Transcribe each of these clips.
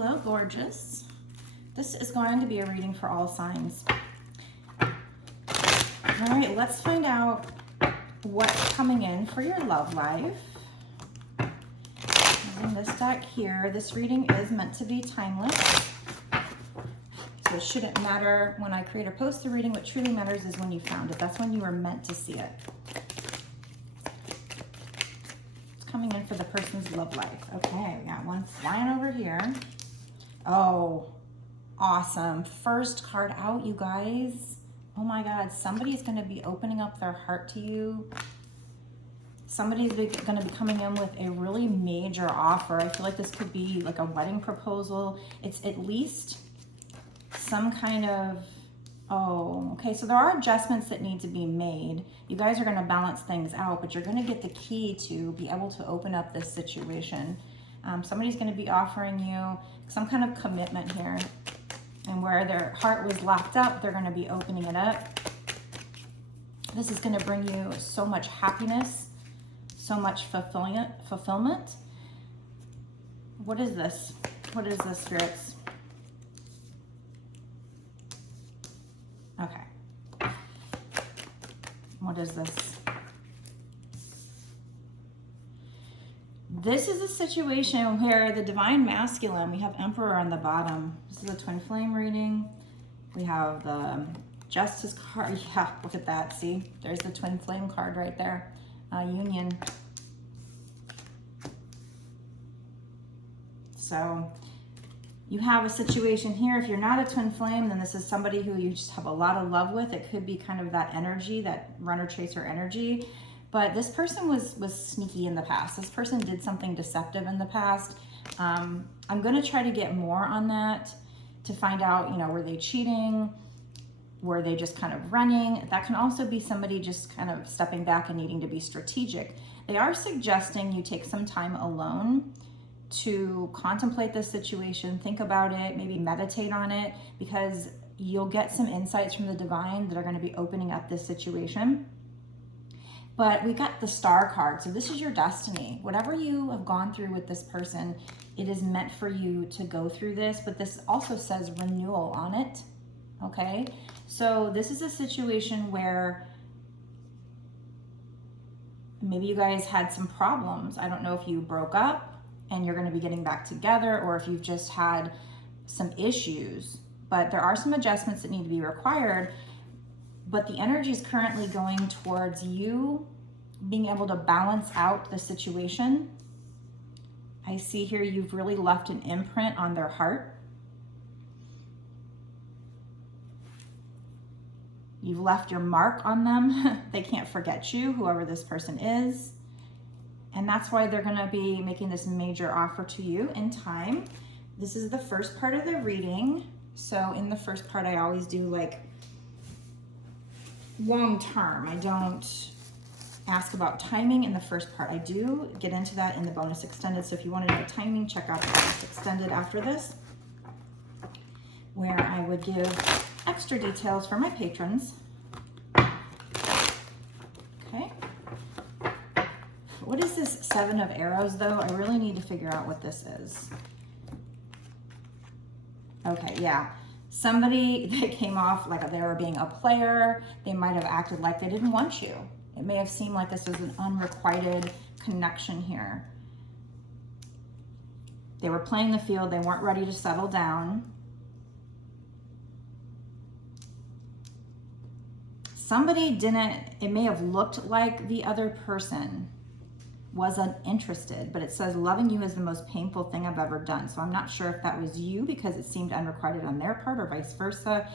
Hello, gorgeous. This is going to be a reading for all signs. All right, let's find out what's coming in for your love life. Using this deck here, this reading is meant to be timeless. So it shouldn't matter when I create or post the reading. What truly matters is when you found it. That's when you were meant to see it. It's coming in for the person's love life. Okay, we got one flying over here. Oh, awesome. First card out, you guys. Oh my God, somebody's going to be opening up their heart to you. Somebody's going to be coming in with a really major offer. I feel like this could be like a wedding proposal. It's at least some kind of, oh, okay. So there are adjustments that need to be made. You guys are going to balance things out, but you're going to get the key to be able to open up this situation. Somebody's going to be offering you some kind of commitment here. And where their heart was locked up, they're going to be opening it up. This is going to bring you so much happiness, so much fulfillment. What is this? What is this, spirits? Okay. What is this? This is a situation where the divine masculine, we have Emperor on the bottom. This is a twin flame reading. We have the Justice card. Yeah, look at that. See, there's the twin flame card right there. Union. So you have a situation here. If you're not a twin flame, then this is somebody who you just have a lot of love with. It could be kind of that energy, that runner chaser energy. But this person was sneaky in the past. This person did something deceptive in the past. I'm going to try to get more on that to find out, you know, were they cheating? Were they just kind of running? That can also be somebody just kind of stepping back and needing to be strategic. They are suggesting you take some time alone to contemplate this situation, think about it, maybe meditate on it, because you'll get some insights from the divine that are going to be opening up this situation. But we got the Star card. So this is your destiny. Whatever you have gone through with this person, it is meant for you to go through this. But this also says renewal on it. Okay? So this is a situation where maybe you guys had some problems. I don't know if you broke up and you're going to be getting back together, or if you've just had some issues. But there are some adjustments that need to be required. But the energy is currently going towards you being able to balance out the situation. I see here you've really left an imprint on their heart. You've left your mark on them. They can't forget you, whoever this person is. And that's why they're going to be making this major offer to you in time. This is the first part of the reading. So in the first part, I always do like long term. I don't ask about timing in the first part. I do get into that in the bonus extended. So if you want to know timing, check out the bonus extended after this, where I would give extra details for my patrons. Okay. What is this Seven of Arrows though? I really need to figure out what this is. Okay, yeah. Somebody that came off like they were being a player, they might have acted like they didn't want you. It may have seemed like this was an unrequited connection here. They were playing the field, they weren't ready to settle down. Somebody didn't, it may have looked like the other person wasn't interested, but it says loving you is the most painful thing I've ever done. So I'm not sure if that was you because it seemed unrequited on their part, or vice versa,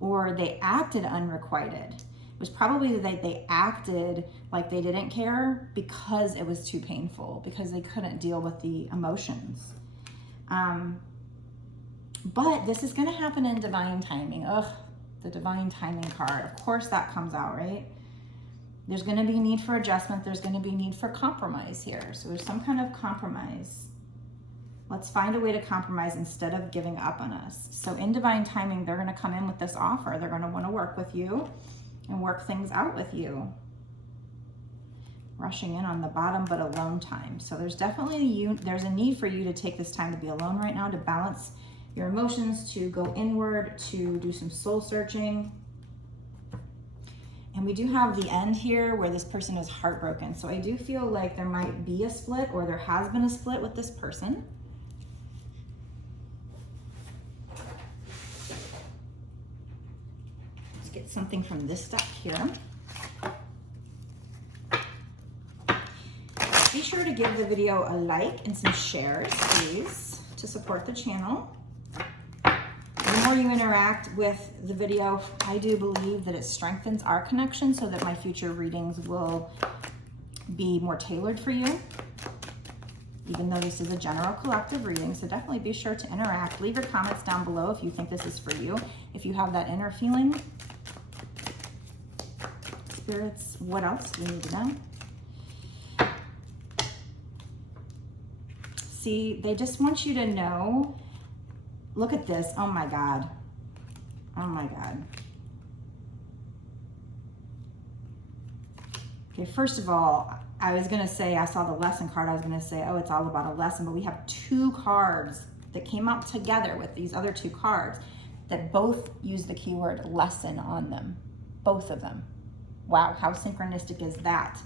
or they acted unrequited. It was probably that they acted like they didn't care because it was too painful, because they couldn't deal with the emotions. But this is going to happen in divine timing. Ugh, the divine timing card. Of course that comes out, right? There's going to be need for adjustment. There's going to be need for compromise here. So there's some kind of compromise. Let's find a way to compromise instead of giving up on us. So in divine timing, they're going to come in with this offer. They're going to want to work with you and work things out with you. rushing in on the bottom, but alone time. So there's definitely there's a need for you to take this time to be alone right now, to balance your emotions, to go inward, to do some soul searching. And we do have the end here where this person is heartbroken. So I do feel like there might be a split, or there has been a split with this person. Let's get something from this deck here. Be sure to give the video a like and some shares, please, to support the channel. The more you interact with the video, I do believe that it strengthens our connection so that my future readings will be more tailored for you, even though this is a general collective reading. So definitely be sure to interact. Leave your comments down below if you think this is for you, if you have that inner feeling. Spirits, what else do you need to know? See, they just want you to know. Look at this. Oh my God. Oh my God. Okay, first of all, I was going to say, I saw the lesson card. I was going to say, oh, it's all about a lesson. But we have two cards that came out together with these other two cards that both use the keyword lesson on them. Both of them. Wow, how synchronistic is that?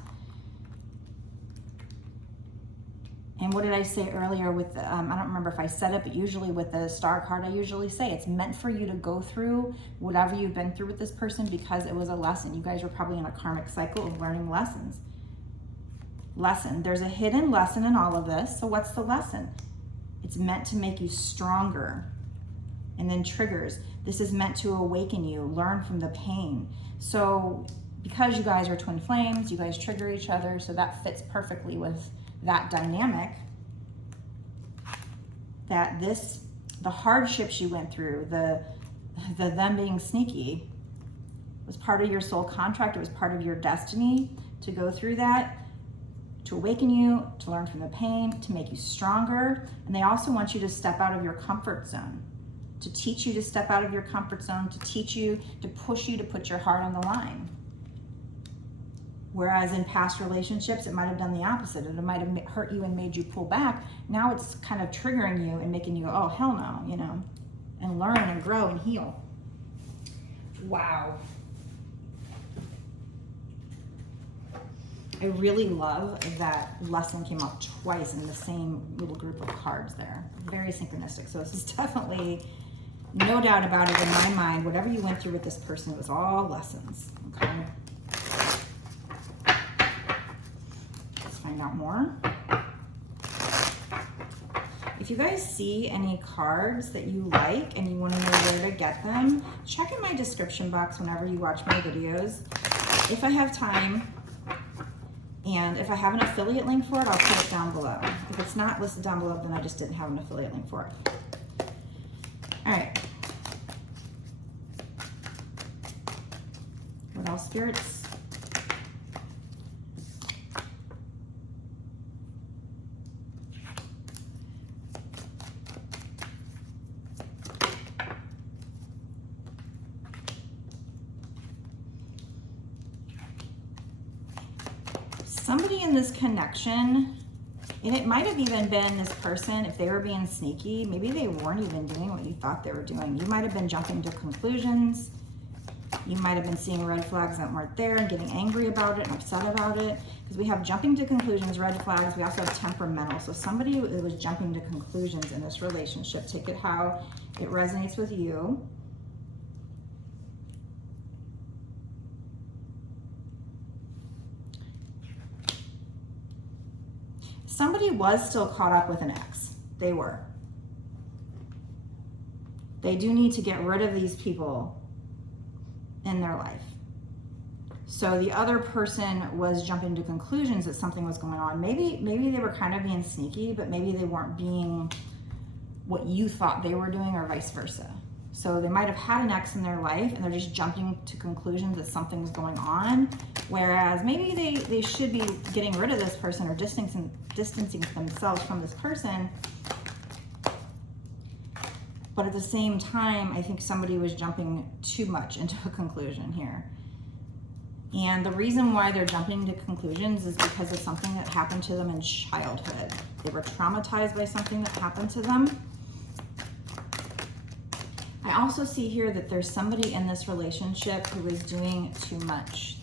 And what did I say earlier with the, I don't remember if I said it, but usually with the star card, I usually say it's meant for you to go through whatever you've been through with this person because it was a lesson. You guys were probably in a karmic cycle of learning lessons. Lesson. There's a hidden lesson in all of this. So what's the lesson? It's meant to make you stronger. And then triggers. This is meant to awaken you, learn from the pain. So because you guys are twin flames, you guys trigger each other, so that fits perfectly with that dynamic, that the hardships you went through, the them being sneaky was part of your soul contract. It was part of your destiny to go through that, to awaken you, to learn from the pain, to make you stronger. And they also want you to step out of your comfort zone, to teach you to step out of your comfort zone, to teach you, to push you to put your heart on the line. Whereas in past relationships, it might have done the opposite. It might have hurt you and made you pull back. Now it's kind of triggering you and making you, oh, hell no, you know, and learn and grow and heal. Wow. I really love that lesson came out twice in the same little group of cards there. Very synchronistic. So this is definitely, no doubt about it in my mind, whatever you went through with this person, it was all lessons, okay? Find out more. If you guys see any cards that you like and you want to know where to get them, check in my description box whenever you watch my videos. If I have time, and if I have an affiliate link for it, I'll put it down below. If it's not listed down below, then I just didn't have an affiliate link for it. All right. What else, spirits? Somebody in this connection, and it might have even been this person, if they were being sneaky, maybe they weren't even doing what you thought they were doing. You might have been jumping to conclusions. You might have been seeing red flags that weren't there and getting angry about it and upset about it. Because we have jumping to conclusions, red flags. We also have temperamental. So somebody was jumping to conclusions in this relationship. Take it how it resonates with you. Somebody was still caught up with an ex. They were. They do need to get rid of these people in their life. So the other person was jumping to conclusions that something was going on. Maybe they were kind of being sneaky, but maybe they weren't being what you thought they were doing, or vice versa. So they might have had an ex in their life and they're just jumping to conclusions that something's going on. Whereas maybe they should be getting rid of this person or distancing themselves from this person. But at the same time, I think somebody was jumping too much into a conclusion here. And the reason why they're jumping to conclusions is because of something that happened to them in childhood. They were traumatized by something that happened to them. I also see here that there's somebody in this relationship who is doing too much,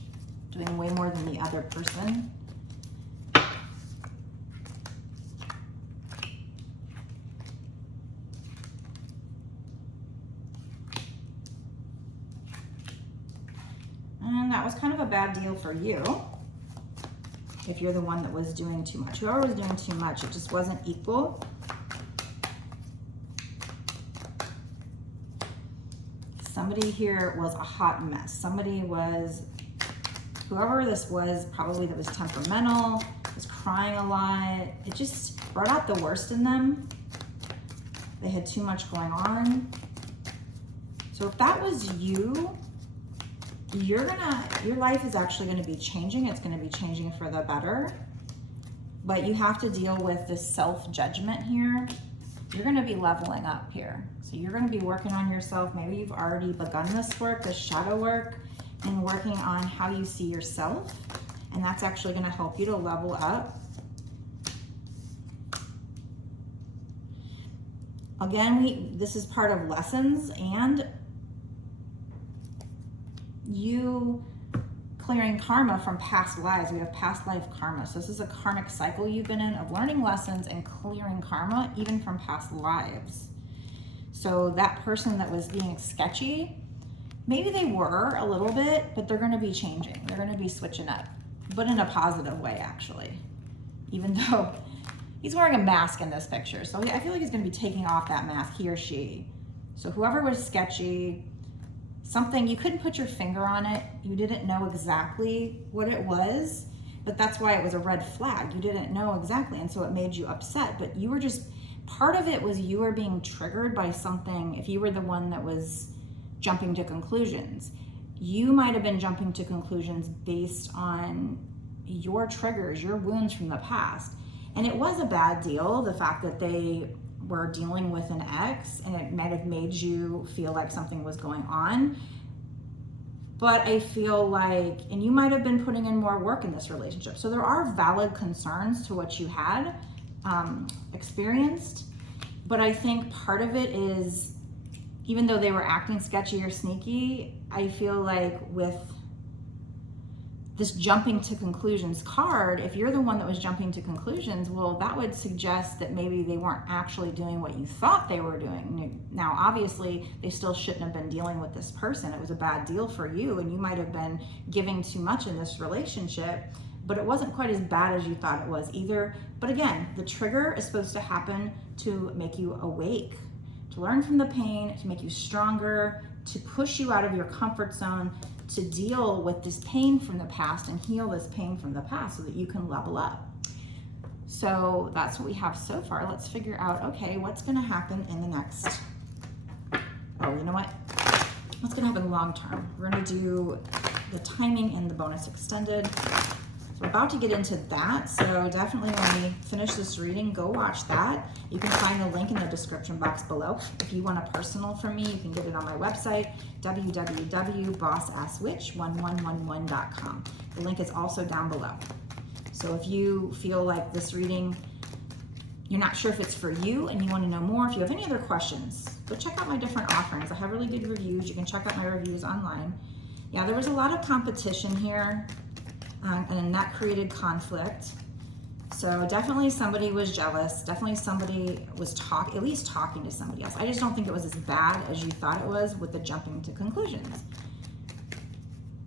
doing way more than the other person. And that was kind of a bad deal for you, if you're the one that was doing too much. Whoever was doing too much, it just wasn't equal. Somebody here was a hot mess. Somebody was, whoever this was, probably that was temperamental, was crying a lot. It just brought out the worst in them. They had too much going on. So if that was you, your life is actually going to be changing. It's going to be changing for the better. But you have to deal with this self-judgment here. You're going to be leveling up here. So you're going to be working on yourself. Maybe you've already begun this work, this shadow work, and working on how you see yourself. And that's actually going to help you to level up. Again, this is part of lessons and you clearing karma from past lives. We have past life karma. So this is a karmic cycle you've been in of learning lessons and clearing karma, even from past lives. So that person that was being sketchy, maybe they were a little bit, but they're going to be changing. They're going to be switching up, but in a positive way, actually. Even though he's wearing a mask in this picture. So I feel like he's going to be taking off that mask, he or she. So whoever was sketchy, something, you couldn't put your finger on it. You didn't know exactly what it was, but that's why it was a red flag. You didn't know exactly, and so it made you upset. But you were just, part of it was you were being triggered by something. If you were the one that was jumping to conclusions, you might have been jumping to conclusions based on your triggers, your wounds from the past. And it was a bad deal, the fact that they were dealing with an ex, and it might have made you feel like something was going on. But I feel like, and you might have been putting in more work in this relationship. So there are valid concerns to what you had experienced. But I think part of it is, even though they were acting sketchy or sneaky, I feel like with this jumping to conclusions card, if you're the one that was jumping to conclusions, well, that would suggest that maybe they weren't actually doing what you thought they were doing. Now, obviously, they still shouldn't have been dealing with this person. It was a bad deal for you, and you might have been giving too much in this relationship, but it wasn't quite as bad as you thought it was either. But again, the trigger is supposed to happen to make you awake, to learn from the pain, to make you stronger, to push you out of your comfort zone, to deal with this pain from the past and heal this pain from the past so that you can level up. So that's what we have so far. Let's figure out, okay, what's gonna happen in the next, oh, you know what? What's gonna happen long term? We're gonna do the timing and the bonus extended. So we're about to get into that, so definitely when we finish this reading, go watch that. You can find the link in the description box below. If you want a personal from me, you can get it on my website, www.bossasswitch1111.com. The link is also down below. So if you feel like this reading, you're not sure if it's for you and you want to know more, if you have any other questions, go check out my different offerings. I have really good reviews. You can check out my reviews online. Yeah, there was a lot of competition here. And that created conflict. So definitely somebody was jealous. Definitely somebody was at least talking to somebody else. I just don't think it was as bad as you thought it was with the jumping to conclusions.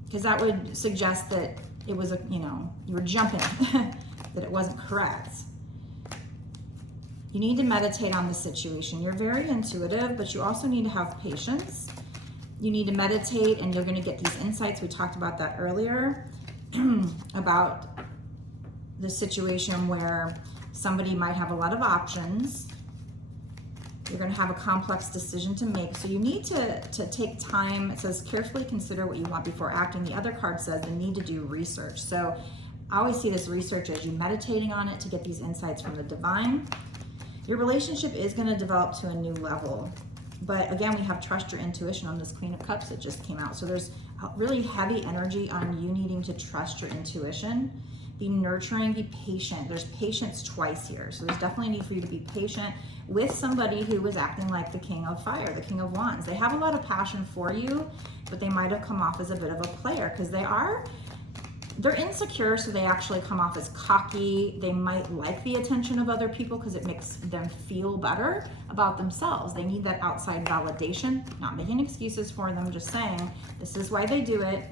Because that would suggest that it was, you were jumping, that it wasn't correct. You need to meditate on the situation. You're very intuitive, but you also need to have patience. You need to meditate, and you're going to get these insights. We talked about that earlier. About the situation where somebody might have a lot of options. You're going to have a complex decision to make. So you need to take time. It says carefully consider what you want before acting. The other card says the need to do research. So I always see this research as you meditating on it to get these insights from the divine. Your relationship is going to develop to a new level. But again, we have trust your intuition on this Queen of Cups that just came out. So there's really heavy energy on you needing to trust your intuition. Be nurturing, be patient. There's patience twice here. So there's definitely a need for you to be patient with somebody who is acting like the King of Fire, the King of Wands. They have a lot of passion for you, but they might have come off as a bit of a player because they're insecure, so they actually come off as cocky. They might like the attention of other people because it makes them feel better about themselves. They need that outside validation. Not making excuses for them, just saying this is why they do it.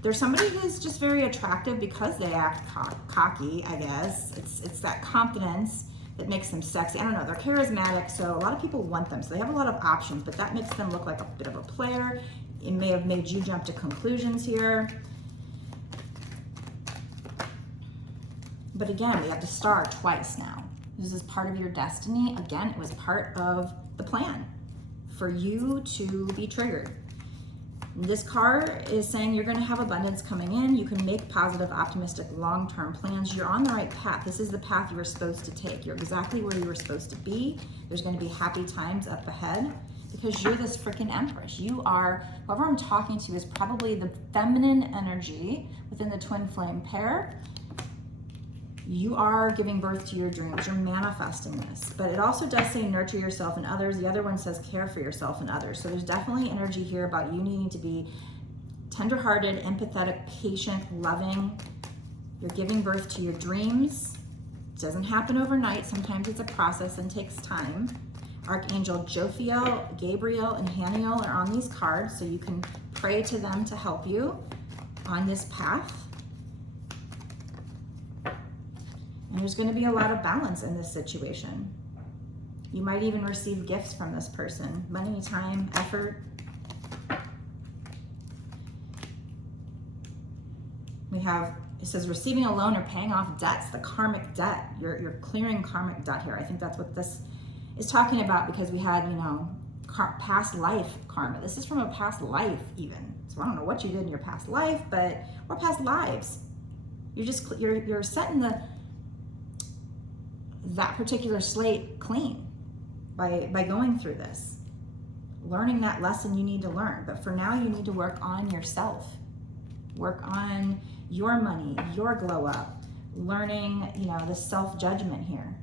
There's somebody who's just very attractive because they act cocky, I guess. It's that confidence that makes them sexy. I don't know, they're charismatic, so a lot of people want them. So they have a lot of options, but that makes them look like a bit of a player. It may have made you jump to conclusions here. But again, we have the Star twice now. This is part of your destiny. Again, it was part of the plan for you to be triggered. This card is saying you're going to have abundance coming in. You can make positive, optimistic, long-term plans. You're on the right path. This is the path you were supposed to take. You're exactly where you were supposed to be. There's going to be happy times up ahead because you're this freaking Empress. You are, whoever I'm talking to is probably the feminine energy within the twin flame pair. You are giving birth to your dreams. You're manifesting this. But it also does say nurture yourself and others. The other one says care for yourself and others. So there's definitely energy here about you needing to be tenderhearted, empathetic, patient, loving. You're giving birth to your dreams. It doesn't happen overnight. Sometimes it's a process and takes time. Archangel Jophiel, Gabriel, and Haniel are on these cards, so you can pray to them to help you on this path. And there's going to be a lot of balance in this situation. You might even receive gifts from this person. Money, time, effort. We have, it says receiving a loan or paying off debts, the karmic debt. You're clearing karmic debt here. I think that's what this is talking about because we had, you know, past life karma. This is from a past life even. So I don't know what you did in your past life, but, or past lives. You're just, you're setting that particular slate clean by going through this, learning that lesson you need to learn. But for now, you need to work on yourself, work on your money, your glow up, learning, you know, the self-judgment here.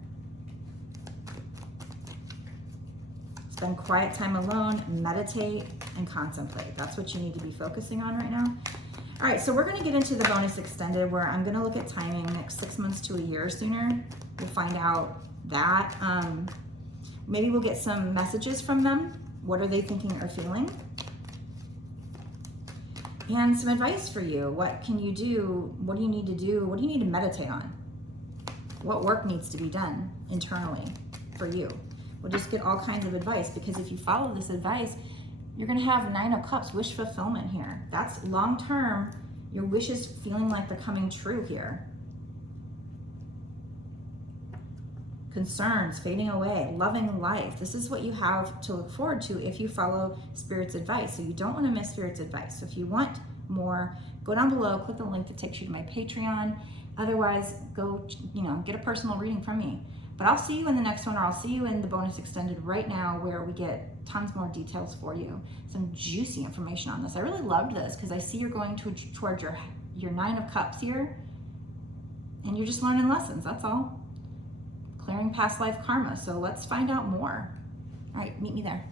Spend quiet time alone, meditate, and contemplate. That's what you need to be focusing on right now. All right, so we're gonna get into the bonus extended where I'm gonna look at timing next 6 months to a year sooner. We'll find out that. Maybe we'll get some messages from them. What are they thinking or feeling? And some advice for you. What can you do? What do you need to do? What do you need to meditate on? What work needs to be done internally for you? We'll just get all kinds of advice because if you follow this advice, you're gonna have 9 of Cups, wish fulfillment here. That's long-term, your wishes feeling like they're coming true here. Concerns fading away, loving life. This is what you have to look forward to if you follow Spirit's advice. So you don't want to miss Spirit's advice. So if you want more, go down below, click the link that takes you to my Patreon. Otherwise, go, you know, get a personal reading from me. But I'll see you in the next one, or I'll see you in the bonus extended right now where we get tons more details for you. Some juicy information on this. I really loved this because I see you're going towards your 9 of Cups here and you're just learning lessons, that's all. Clearing past life karma. So let's find out more. All right, meet me there.